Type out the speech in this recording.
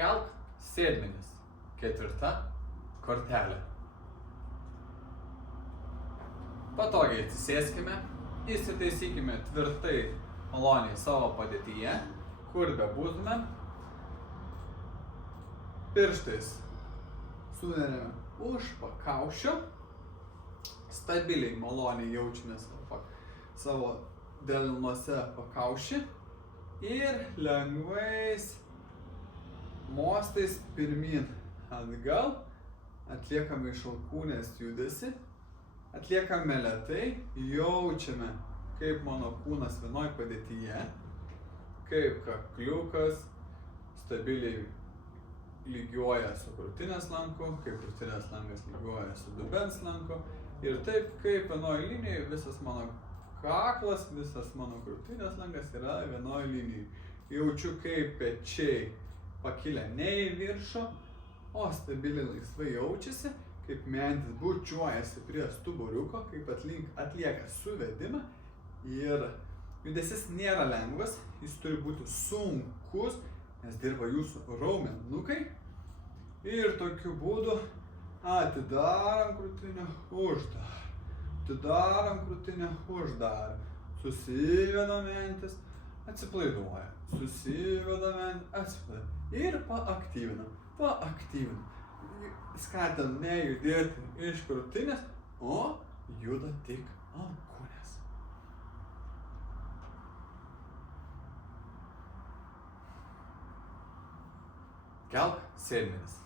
Kelk sėdmenis. 4 kortelė. Patogiai atsisėskime, įsitaisykime tvirtai, maloniai savo padėtyje, kur bebūtume. Pirštais suneriame už pakaušio, stabiliai, maloniai jaučiame savo delnuose pakaušį ir lengvais mostais pirmyn atgal atliekame iš alkūnės judesį, atliekame lėtai, jaučiame, kaip mano kūnas vienoj padėtyje, kaip kakliukas stabiliai lygiuoja su krūtinės lanku, kaip krūtinės lankas lygiuoja su dubens lanku ir taip, kaip vienoj linijai visas mano kaklas, visas mano krūtinės lankas yra vienoj linijai. Jaučiu, kaip pečiai pakilę ne į viršų, o stabiliai laisvai jaučiasi, kaip mentis bučiuojasi prie stuburiuko, kaip atlieka suvedimą ir judesys nėra lengvas, jis turi būti sunkus, nes dirba jūsų raumenukai ir tokiu būdu atidarom krūtinę, uždarom, atidarom krūtinę, uždarom, susivedam mentis, atsipalaiduoja, susivedam mentis, atsipalaiduoja ir paaktyvinam. Skatinam nejudėti iš krūtinės, o juda tik alkūnės. Kelk sėdmenis.